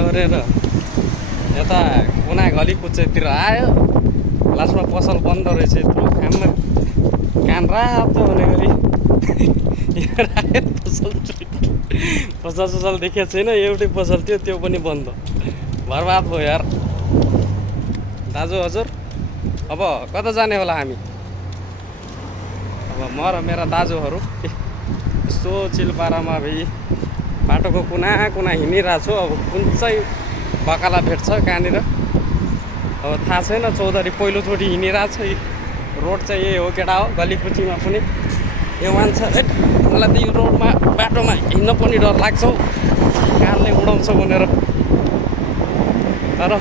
ओरेर यता कुना गली कुचैतिर आयो। लास्टमा पसल बन्द रहेछ यत्रो खाममा कान रातो हुने गरी पसल देखेको छैन। एउटै पसल थियो, त्यो पनि बन्द। बर्बाद भयो यार। दाजु हजुर अब कता जाने होला हामी? अब म र मेरा दाजुहरू यस्तो चिलपारामा भाइ बाटोको कुना कुना हिँडिरहेको छु। अब कुन चाहिँ बकाला भेट्छ कहाँनिर अब थाहा छैन। चौधरी पहिलोचोटि हिँडिरहेको छ। रोड चाहिँ यही हो केटा हो। गलीकुचीमा पनि यो मान्छे मलाई त यो रोडमा बाटोमा हिँड्न पनि डर लाग्छ हौ, कानले उडाउँछ भनेर। तर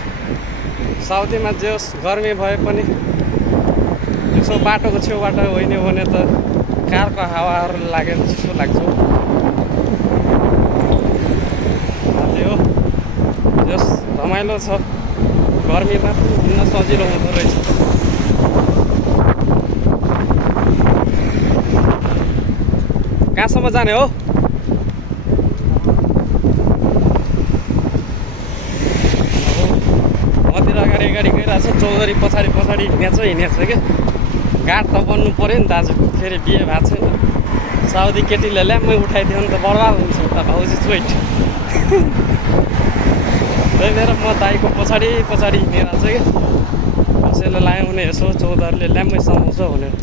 साउदीमा जे होस् गर्मी भए पनि यसो बाटोको छेउबाट होइन भने त कारको हावाहरू लागेर चिसो लाग्छ। त्यो जस रमाइलो छ, गर्मीमा पनि हिँड्न सजिलो हुँदो रहेछ। कहाँसम्म जाने हो? मतिर अगाडि गइरहेको छ, चौधरी पछाडि हिँडेको छ क्या। गाड त बन्नु पऱ्यो नि दाजु, फेरि बिहे भएको छैन। साउदी केटीले ल्याम्मै उठाइदियो भने त बर्बाद हुन्छ त भाउजी स्वेट। त्यही भएर म दाइको पछाडि हिँडिरहेको छु क्या। कसैले लायो भने यसो चौधरीले ल्याम्मै समाउँछ भनेर।